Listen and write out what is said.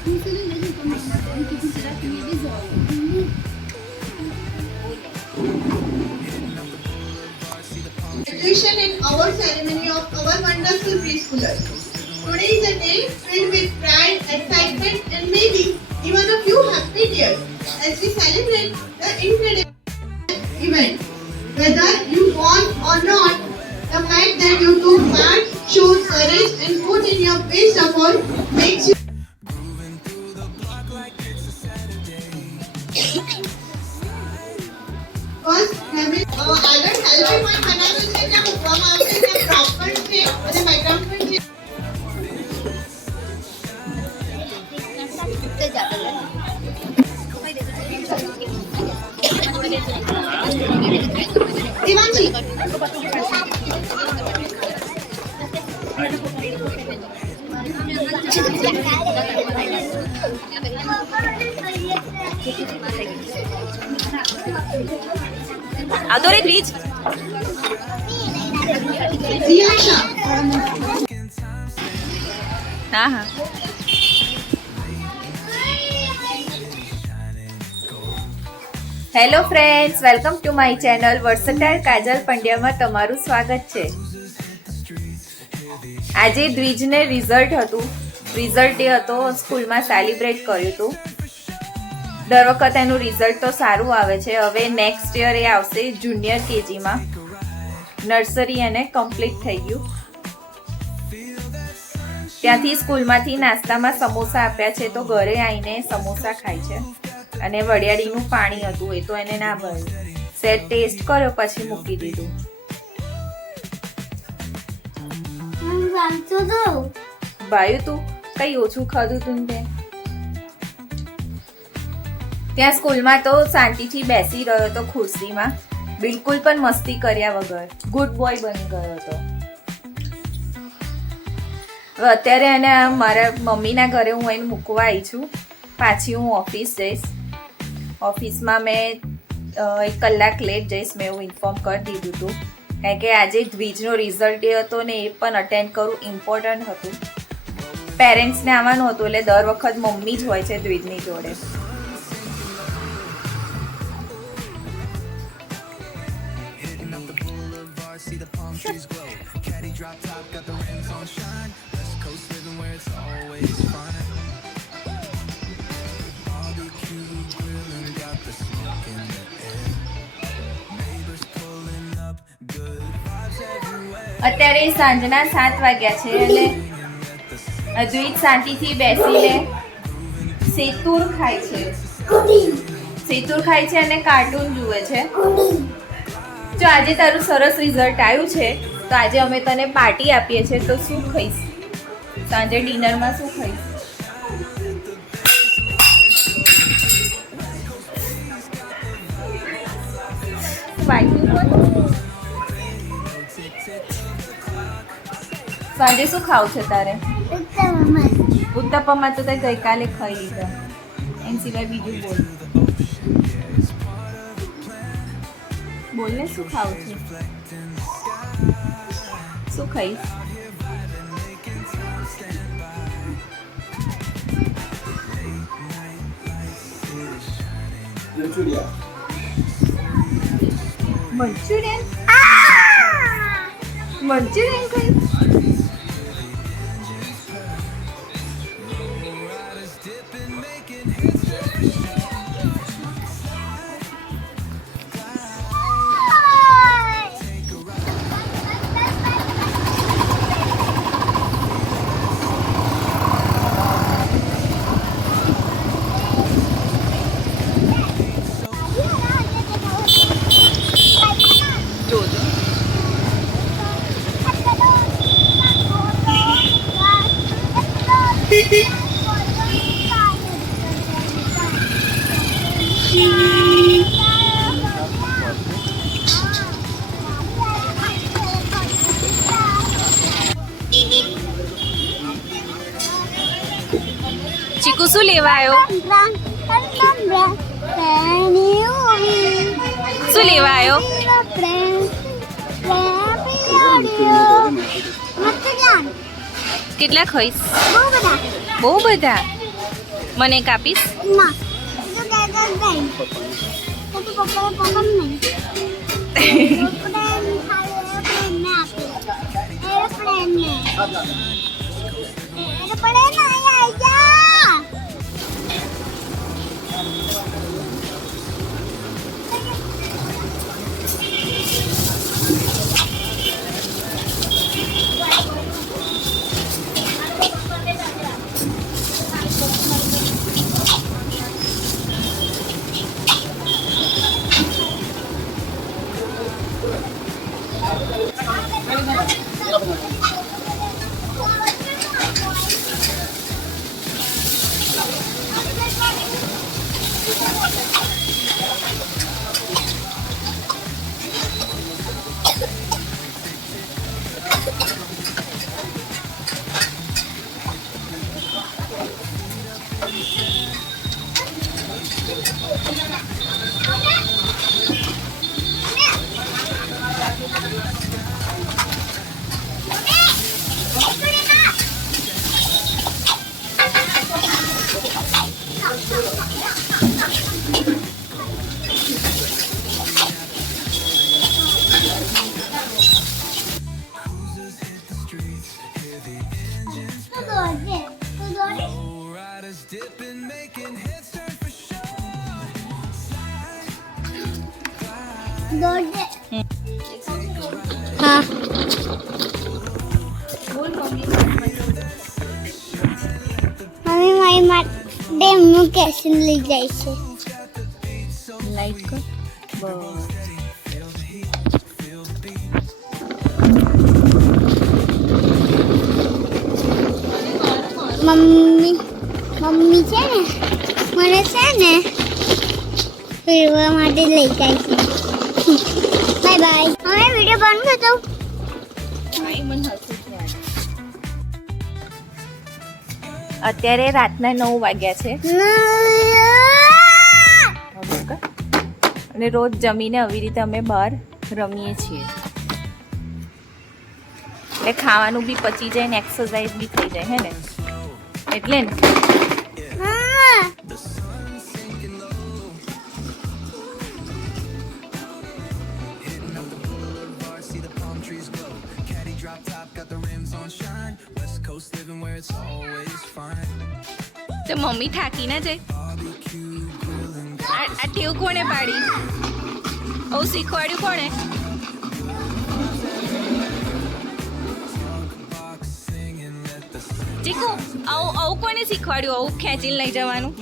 Graduation in our ceremony of our wonderful preschoolers. Today is a day filled with pride, excitement, and maybe even a few happy tears as we celebrate the incredible event. Whether you won or not, the fact that you took part, showed courage, and put in your best effort makes you. First, આગળ selfie point બનાવ્યો છે ત્યાં મૂકવામાં આવશે ત્યાં prop પણ છે અને બેકગ્રાઉન્ડ પણ છે. Devanshi Adore please. દિયાશા हाँ. Hello friends, welcome to my channel versatile Kajal પંડ્યામાં તમારું સ્વાગત છે. આજે દ્વિજને રિઝલ્ટ હતું. રિઝલ્ટ ડે હતો, સ્કૂલમાં સેલિબ્રેટ કર્યું હતું. દર વખત એનું રિઝલ્ટ તો સારું આવે છે. હવે નેક્સ્ટ યર એ આવશે જુનિયર કેજીમાં. નર્સરી એને કમ્પ્લીટ થઈ ગયું. ત્યાંથી સ્કૂલમાંથી નાસ્તામાં સમોસા આપ્યા છે તો ઘરે આવીને સમોસા ખાય છે. અને વડિયાળીનું પાણી હતું એ તો એને ના ભાવ્યું. સેટ ટેસ્ટ કર્યો પછી મૂકી દીધું. ભાઈ તું કઈ ઓછું ખાધું તું તે? ત્યાં સ્કૂલમાં તો શાંતિથી બેસી રહ્યો હતો ખુરશીમાં, બિલકુલ પણ મસ્તી કર્યા વગર ગુડ બોય બની ગયો હતો. અત્યારે એને મારા મમ્મીના ઘરે હું એને મૂકવા આવી છું. પાછી હું ઓફિસ જઈશ. ઓફિસમાં મેં 1 કલાક લેટ જઈશ, મેં એવું ઇન્ફોર્મ કરી દીધું હતું. કારણ કે આજે દ્વિજનો રિઝલ્ટ ડે હતો ને એ પણ અટેન્ડ કરવું ઇમ્પોર્ટન્ટ હતું. પેરેન્ટ્સને આવવાનું હતું એટલે દર વખત મમ્મી જ હોય છે દ્વિજની જોડે. અત્યારે સાંજના 7 વાગ્યા છે એટલે દ્વિજ શાંતિથી બેસીને સેતુર ખાય છે. સેતુર ખાય છે અને કાર્ટૂન જુએ છે. જો આજે તારું સરસ રિઝલ્ટ આવ્યું છે તો આજે અમે તને પાર્ટી આપીએ છીએ, તો શું ખાઈશ? સાંજે ડિનરમાં શું ખાઈશ? સાંજે શું ખાવું છે તારે? ઉત્તપમમાં તો તે ગઈકાલે ખાઈ લીધા. એમ સિવાય બીજું બોલ. બોલ ને શું ખાવું છે? શું ખાઈશ? મંચુરિયન? મંચુરિયન ખાઈશ? ચીકુ શું લેવા આવ્યો? શું લેવા આવ્યો? કેટલા ખાઈશ? બહુ બધા. મને એક આપીશ? ના તો દાદા ગઈ તો પપ્પા પપ્પા નહીં એરોપ્લેન ખાલી એરોપ્લેન ને આપી એરોપ્લેન ને આયા જા हाँ મમ્મી મારી માટે એમનું કેશન લઈ જાય છે લાઈક કર. મમ્મી મમ્મી છે ને મને છે ને ફેરવા માટે લઈ જાય છે બાય બાય હવે વિડીયો બંધ કરતો અત્યારે રાતના 9 વાગ્યા છે અને રોજ જમીને આવી રીતે અમે બહાર રમીએ છીએ એટલે ખાવાનું બી પચી જાય ને એક્સરસાઇઝ બી થઈ જાય હે ને એટલે ને તો મમ્મી થાકી ના જાય આ ટેવ કોણે પાડી આવું શીખવાડ્યું કોણે ચીકુ આવું કોને શીખવાડ્યું આવું ખેંચીને લઈ જવાનું